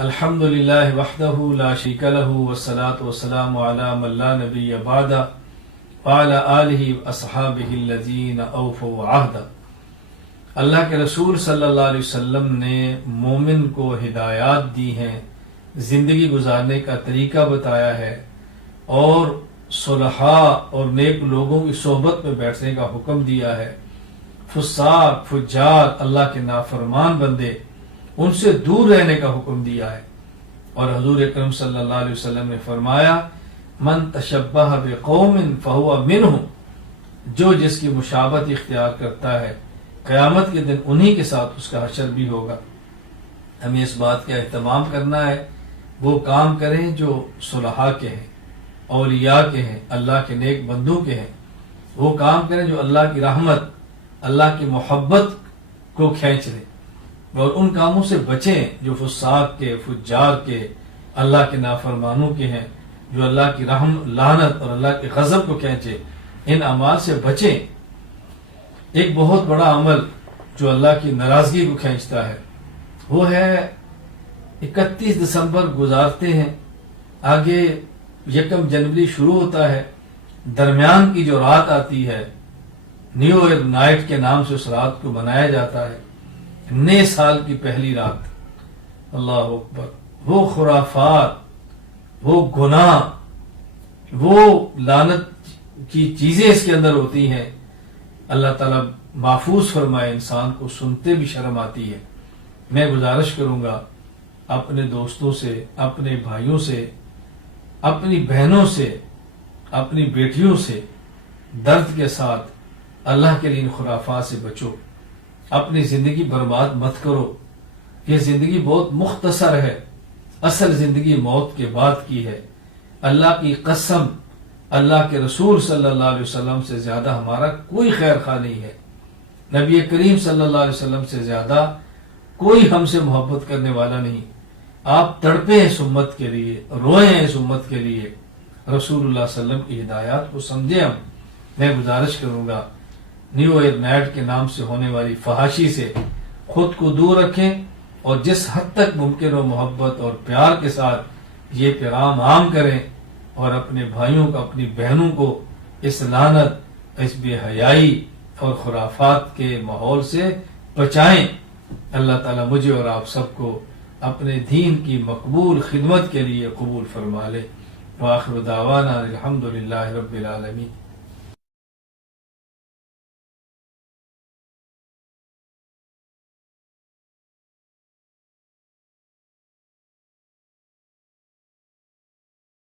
الحمد للہ وحدہ لا شریک لہ والصلاة والسلام علی من لا نبی بعدہ وعلی آلہ واصحابہ الذین اوفوا عہدہ۔ اللہ کے رسول صلی اللہ علیہ وسلم نے مومن کو ہدایات دی ہیں، زندگی گزارنے کا طریقہ بتایا ہے اور صلحاء اور نیک لوگوں کی صحبت میں بیٹھنے کا حکم دیا ہے۔ فساق فجار اللہ کے نافرمان بندے ان سے دور رہنے کا حکم دیا ہے، اور حضور اکرم صلی اللہ علیہ وسلم نے فرمایا من تشبہ بقوم فہو منہم، جو جس کی مشابہت اختیار کرتا ہے قیامت کے دن انہی کے ساتھ اس کا حشر بھی ہوگا۔ ہمیں اس بات کا اہتمام کرنا ہے، وہ کام کریں جو صلحاء کے ہیں، اولیاء کے ہیں، اللہ کے نیک بندوں کے ہیں۔ وہ کام کریں جو اللہ کی رحمت، اللہ کی محبت کو کھینچ لیں، اور ان کاموں سے بچیں جو فساق کے، فجار کے، اللہ کے نافرمانوں کے ہیں، جو اللہ کی لعنت اور اللہ کے غضب کو کھینچے۔ ان اعمال سے بچیں۔ ایک بہت بڑا عمل جو اللہ کی ناراضگی کو کھینچتا ہے وہ ہے 31 دسمبر گزارتے ہیں، آگے 1 جنوری شروع ہوتا ہے، درمیان کی جو رات آتی ہے نیو ایئر نائٹ کے نام سے اس رات کو منایا جاتا ہے، نئے سال کی پہلی رات۔ اللہ اکبر۔ وہ خرافات، وہ گناہ، وہ لعنت کی چیزیں اس کے اندر ہوتی ہیں، اللہ تعالیٰ محفوظ فرمائے، انسان کو سنتے بھی شرم آتی ہے۔ میں گزارش کروں گا اپنے دوستوں سے، اپنے بھائیوں سے، اپنی بہنوں سے، اپنی بیٹیوں سے درد کے ساتھ اللہ کے لیے ان خرافات سے بچو، اپنی زندگی برباد مت کرو۔ یہ زندگی بہت مختصر ہے، اصل زندگی موت کے بعد کی ہے۔ اللہ کی قسم، اللہ کے رسول صلی اللہ علیہ وسلم سے زیادہ ہمارا کوئی خیر خواہ نہیں ہے، نبی کریم صلی اللہ علیہ وسلم سے زیادہ کوئی ہم سے محبت کرنے والا نہیں۔ آپ تڑپیں اس امت کے لیے، روئیں اس امت کے لیے، رسول اللہ صلی اللہ علیہ وسلم کی ہدایات کو سمجھیں ہم۔ میں گزارش کروں گا نیو ایئر نائٹ کے نام سے ہونے والی فحاشی سے خود کو دور رکھیں، اور جس حد تک ممکن ہو محبت اور پیار کے ساتھ یہ پیغام عام کریں، اور اپنے بھائیوں کو، اپنی بہنوں کو اس لعنت، اس بے حیائی اور خرافات کے ماحول سے بچائیں۔ اللہ تعالیٰ مجھے اور آپ سب کو اپنے دین کی مقبول خدمت کے لیے قبول فرما لے۔ وآخر دعوانا الحمد للہ رب العالمین۔